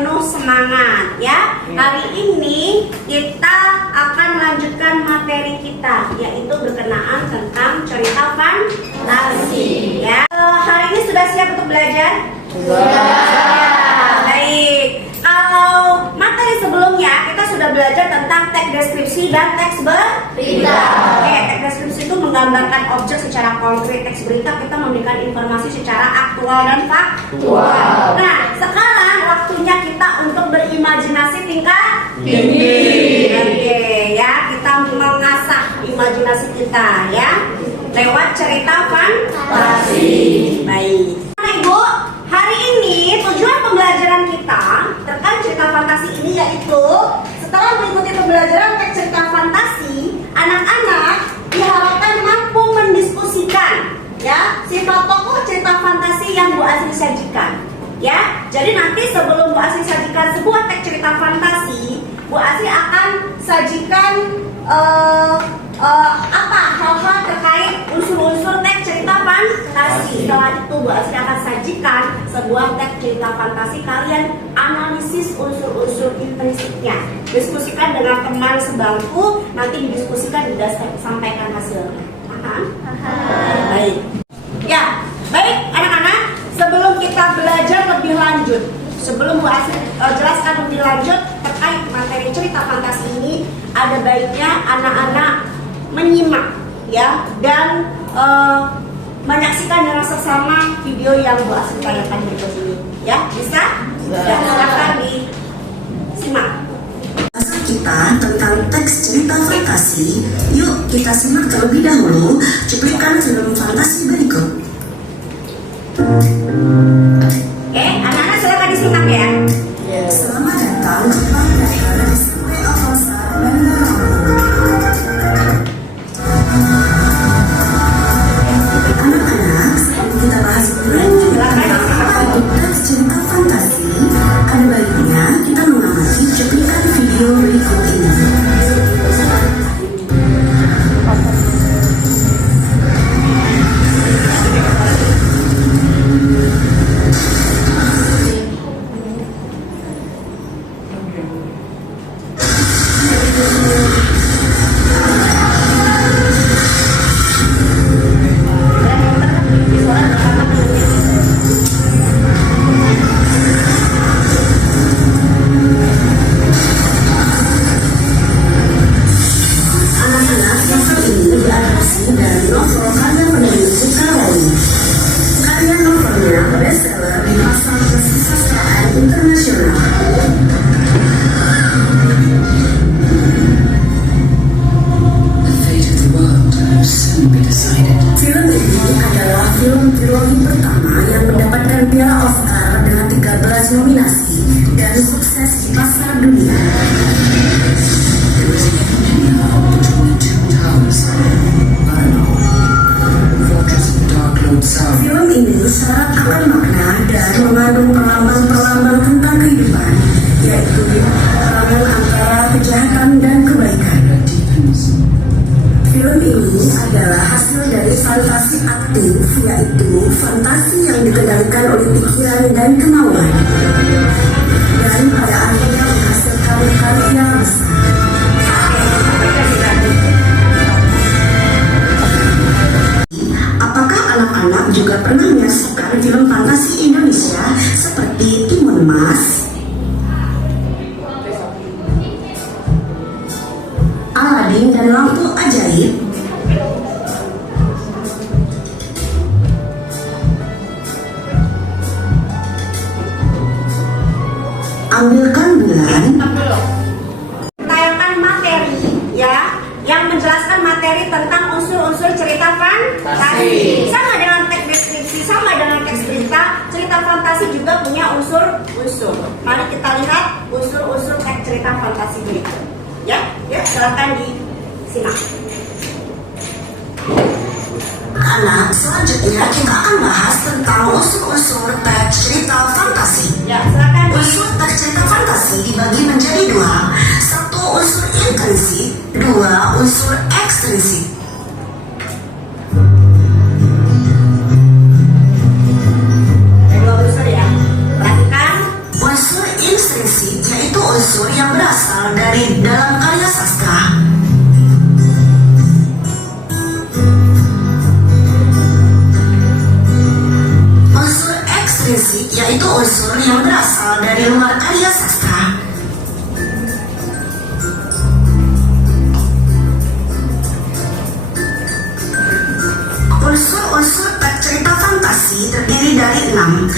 penuh semangat ya. Hari ini kita akan melanjutkan materi kita, yaitu berkenaan tentang cerita fantasi ya. Hari ini sudah siap untuk belajar? Sudah. Baik. Kalau materi sebelumnya kita sudah belajar tentang teks deskripsi dan teks berita. Oke, teks deskripsi itu menggambarkan objek secara konkret. Teks berita kita memberikan informasi secara aktual dan faktual. Nah, sekarang waktunya kita untuk berimajinasi tingkat tinggi. Oke, ya, kita mengasah imajinasi kita ya lewat cerita fantasi. Baik. Ibu, hari ini tujuan pembelajaran kita terkait cerita fantasi ini yaitu setelah mengikuti pembelajaran teks cerita fantasi, anak-anak diharapkan mampu mendiskusikan ya sifat tokoh cerita fantasi yang Bu Asri sajikan. Ya, jadi nanti sebelum Bu Asri sajikan sebuah teks cerita fantasi, Bu Asri akan sajikan hal-hal terkait unsur-unsur teks cerita fantasi. Setelah itu Bu Asri akan sajikan sebuah teks cerita fantasi, kalian analisis unsur-unsur implisitnya, diskusikan dengan teman sebangku, nanti didiskusikan dan sampaikan hasilnya. Baik. Ya, baik anak-anak, sebelum kita belajar lebih lanjut, sebelum Bu Asri jelaskan lebih lanjut terkait materi cerita fantasi ini, ada baiknya anak-anak menyimak ya dan menyaksikan dengan seksama video yang Bu Asri tanyakan berikut ini. Ya, bisa? Ya, silakan disimak. Bahasan kita tentang teks cerita fantasi. Yuk kita simak terlebih dahulu cuplikan film fantasi berikut. Oke, anak-anak silakan disimak ya. Selamat datang kepada Display Avanza dan anak-anak, sebelum kita bahas lebih lanjut tentang teks cerita fantasi, ada baiknya kita mengamati cuplikan video berikut ini. Film ini adalah film trilogi pertama yang mendapatkan piala Oscar dengan 13 nominasi dan sukses di pasar dunia. Film ini syarat akan makna dan mengandung perlambang-perlambang tentang kehidupan, yaitu perangan antara kejahatan dan kebaikan. Film ini adalah hasil dari fantasi aktif, yaitu fantasi yang dikendalikan oleh pikiran dan kemauan, dan pada akhirnya menghasilkan karya besar. Apakah anak-anak juga pernah menyaksikan film fantasi Indonesia seperti Timun Mas, Aladin dan Lampu Ajaib? Ambilkan bulan. Tayangkan materi ya yang menjelaskan materi tentang unsur-unsur cerita fantasi. Sama dengan teks deskripsi, sama dengan teks berita, cerita fantasi juga punya unsur-unsur. Mari kita lihat unsur-unsur teks cerita fantasi berikut. Ya, silakan disimak. Anak, selanjutnya kita akan bahas tentang unsur-unsur teks cerita fantasi. Ya, silakan. Unsur teks cerita fantasi dibagi menjadi dua. Satu, unsur intrinsik. Dua, unsur ekstrinsik. Dua unsur ya. Perhatikan. Unsur intrinsik dari dalam karya sastra. Unsur ekstrinsik yaitu unsur yang berasal dari luar karya sastra. Unsur-unsur teks cerita fantasi terdiri dari 6.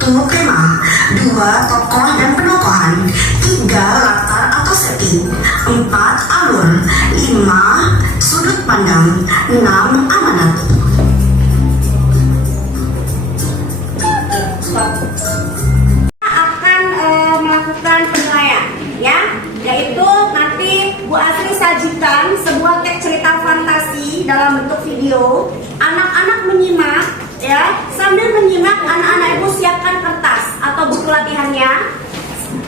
1. Tema, 2. Tokoh dan penokohan, 3. Latar atau setting, 4. Alur, 5. Sudut pandang, 6. Amanat. Akan melakukan penilaian, ya, yaitu nanti Bu Asri sajikan sebuah teks cerita fantasi dalam bentuk video. Anak-anak menyimak, ya, sambil menyimak anak-anak ibu siapkan kertas atau buku latihannya.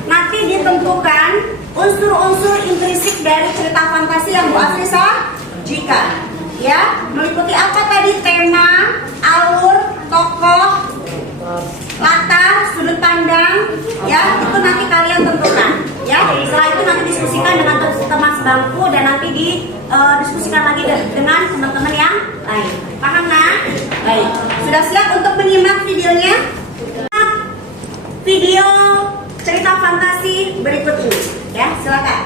Nanti ditentukan unsur-unsur intrinsik dari cerita fantasi yang Bu Asri sajikan, ya, meliputi apa tadi? Tema, alur, tokoh, latar, sudut pandang, ya, itu nanti kalian tentukan, ya. Setelah itu nanti diskusikan dengan teman sebangku dan nanti didiskusikan lagi dengan teman-teman yang lain. Paham, nak? Baik. Sudah siap untuk menyimak videonya? Video cerita fantasi berikut ini, ya. Silakan.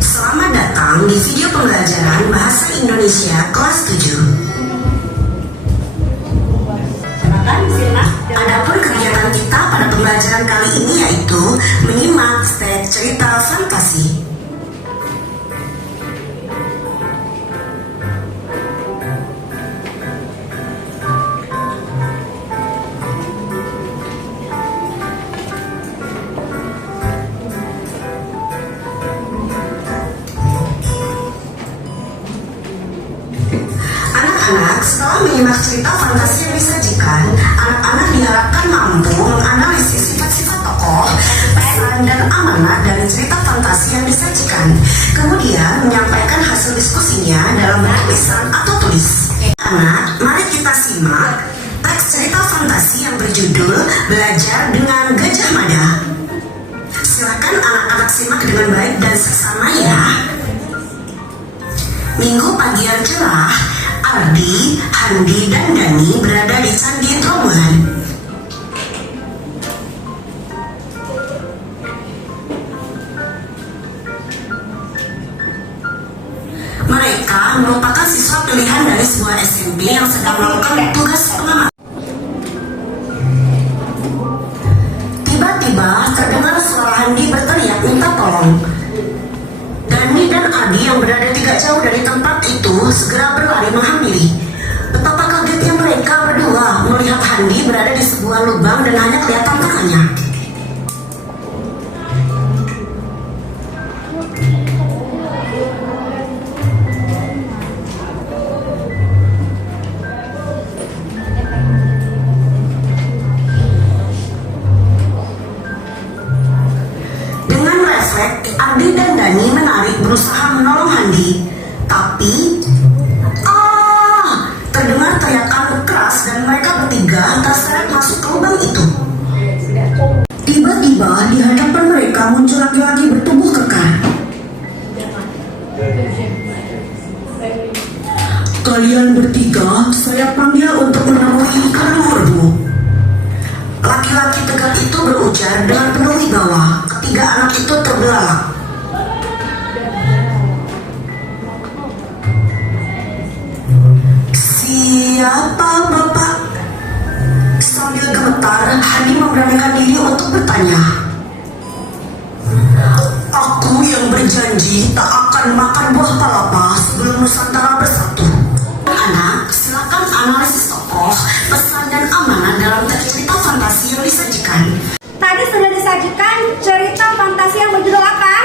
Selamat datang di video pembelajaran Bahasa Indonesia kelas 7. Silakan disimak. Adapun kegiatan kita pada pembelajaran kali ini yaitu menyimak teks cerita fantasi. Anak-anak, setelah menyimak cerita fantasi yang disajikan, anak-anak diharapkan mampu menganalisis sifat-sifat tokoh, pesan dan amanat dari cerita fantasi yang disajikan. Kemudian menyampaikan hasil diskusinya dalam bentuk lisan atau tulis. Anak, mari kita simak teks cerita fantasi yang berjudul Belajar dengan Gajah Mada. Silakan anak-anak simak dengan baik dan seksama, ya. Minggu pagi yang cerah, Ardi, Handi, dan Dani berada di Candi Trawulan. Mereka merupakan siswa pilihan dari sebuah SMP yang sedang melakukan tugas pengamatan. Tiba-tiba terdengar suara Handi berteriak minta tolong. Dani dan Adi yang berada tidak jauh dari tempat itu segera berlari menghampiri. Betapa kagetnya mereka berdua melihat Handi berada di sebuah lubang dan hanya kelihatan tangannya. Dengan refleks, Adi dan Dani menarik berusaha menolong Handi, tapi terdengar teriakan keras dan mereka bertiga terseret masuk ke lubang itu. Tiba-tiba di hadapan mereka muncul laki-laki bertubuh kekar. Kalian bertiga saya panggil untuk menemui ikan luhurmu. Laki-laki tegar itu berujar dengan penuh wibawa. Ketiga anak itu terbelalak. Siapa Bapak? Sambil gemetar, Hadi memberanikan diri untuk bertanya. Aku yang berjanji tak akan makan buah palapa sebelum Nusantara bersatu. Anak, silakan analisis tokoh, pesan dan amanat dalam teks cerita fantasi yang disajikan. Tadi sudah disajikan cerita fantasi yang berjudul apa?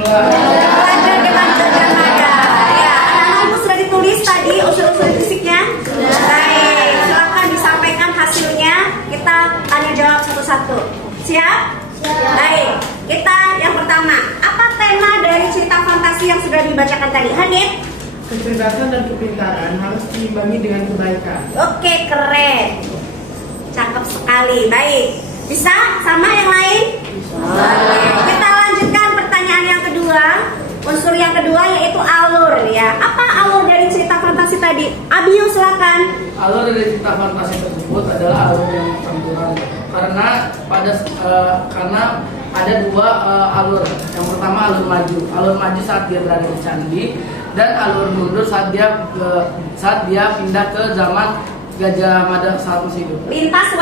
Belajar dengan Gajah Mada. Ya, anak-anak ibu sudah ditulis tadi unsur-unsur fisiknya. Baik, silakan disampaikan hasilnya. Kita tanya jawab satu-satu. Siap? Baik, kita yang pertama. Apa tema dari cerita fantasi yang sudah dibacakan tadi? Hanif? Kecerdasan dan kepintaran harus diimbangi dengan kebaikan. Oke, keren. Cakep sekali. Baik. Bisa sama yang lain? Boleh. Kita lanjutkan pertanyaan yang kedua. Unsur yang kedua yaitu alur ya. Apa alur dari cerita fantasi tadi? Abiu silakan. Alur dari cerita fantasi tersebut adalah alur yang campuran karena ada dua alur. Yang pertama alur maju saat dia berada di candi, dan alur mundur saat dia pindah ke zaman Gajah Mada saat masih hidup. Lintas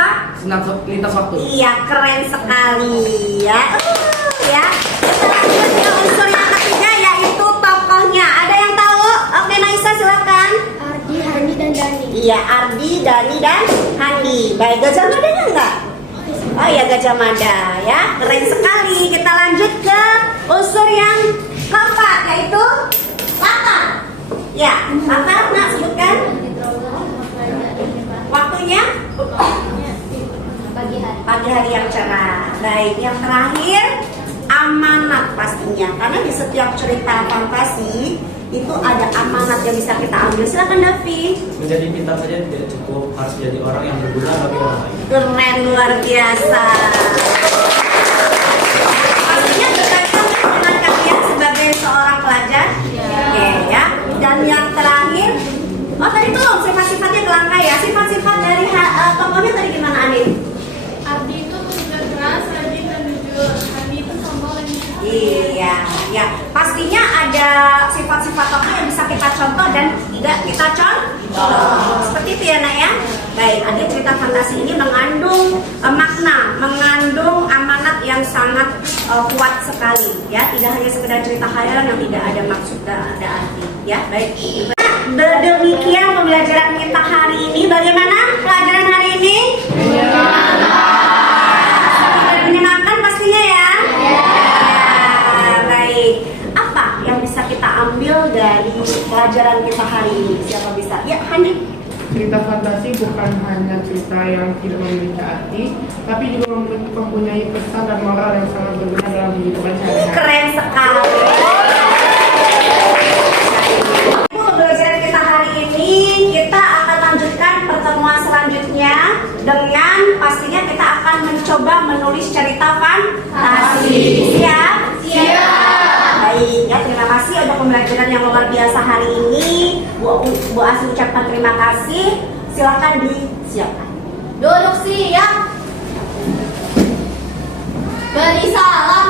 waktu. Iya, keren sekali ya. Ya. Kita lanjut ke unsur yang ketiga yaitu tokohnya. Ada yang tahu? Oke, Naisa silakan. Ardi, Hani, dan Dani. Iya, Ardi, Dani, dan Handi. Baik, Gajah Madanya enggak? Oh iya, Gajah Mada ya. Keren sekali. Kita lanjut ke unsur yang keempat yaitu latar. Ya, latar nak sebutkan waktunya pagi hari yang cerah. Baik, yang terakhir amanat pastinya. Karena di setiap cerita fantasi itu ada amanat yang bisa kita ambil. Silakan Davi. Menjadi pintar saja tidak cukup, harus jadi orang yang berguna bagi orang lain. Keren, luar biasa. Pastinya berkaitan dengan kalian sebagai seorang pelajar. Oke ya. Dan yang terakhir, oh tadi belum sifat-sifatnya kelangka ya. Sifat-sifat dari tokohnya tadi gimana Anin? Ardi itu bekerja keras, rajin, dan jujur. Hani itu sombong dan nyata. Iya, ya. Pastinya ada sifat-sifat tokoh yang bisa kita contoh dan tidak kita contoh. Seperti itu ya, Nak ya. Baik, ada cerita fantasi ini mengandung makna, mengandung amanat yang sangat kuat sekali, ya. Tidak hanya sekedar cerita khayalan yang tidak ada maksud dan ada arti, ya. Baik. Demikian pembelajaran kita hari ini. Bagaimana pelajaran hari ini? Menyenangkan pastinya ya. Baik. Apa yang bisa kita ambil dari pelajaran kita hari ini? Siapa bisa? Ya, Hani. Cerita fantasi bukan hanya cerita yang tidak memiliki arti, tapi juga mempunyai pesan dan moral yang sangat berguna dalam kehidupan sehari-hari. Keren sekali. Pembelajaran kita hari ini, kita akan lanjutkan pertemuan selanjutnya dengan pastinya kita akan mencoba menulis cerita fantasi. Siap? Siap. Baik, ya, terima kasih untuk pembelajaran yang luar biasa hari ini. Bu Asi ucapkan terima kasih. Silakan disiapkan. Duduk siap. Beri salam.